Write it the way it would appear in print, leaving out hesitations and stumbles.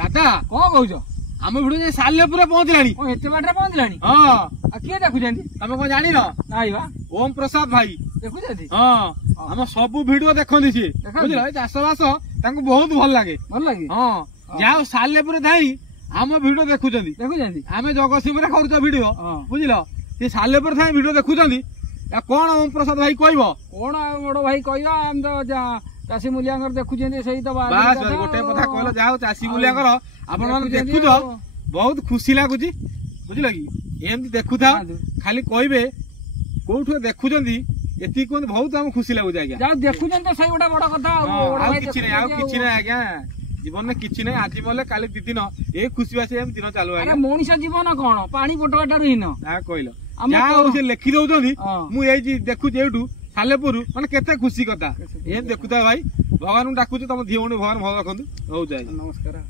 दादा कौन कौच आम भिडियो सालेपुर पहुंचलानी एत बाटे पहुंचलानी हाँ किए देखुं तमें कौन जान नाई बा ओम प्रसाद भाई देखुं हाँ आम सब भिडियो देखती सी बुझल चाष बास बहुत भल लगे हाँ जाओ सालेपुर धाई आम भिडियो देखुं आम जगतसिंह कर भिडियो बुझल सी सालेपुर थाई भिडियो देखुं कौन ओम प्रसाद भाई कहब कौन बड़ भाई कह तो चाषी मूलिया देखुं तो गोटे कथा कहल जाओ चाषी मूलिया आपण देखुच बहुत खुशी लगुच बुझल कि एमती देखु था खाली कहबे कोठु देखुं एति कहते बहुत आम खुशी लगुच आज्ञा देखुं तो सही गोटे बड़ कथा कि आज्ञा जीवन में किसी ना आज मले काली दी दिन ए खुशी बासी एम दिन चालू है मनीष जीवन कौन पानी गोटोटार हीन कहल लिखि दौरान मुझे देखुच एठू सालेपुर माने केते खुशी कथा एम देखुता भाई भगवान डाकुच तुम धी भगवान भल रखु। हूँ नमस्कार।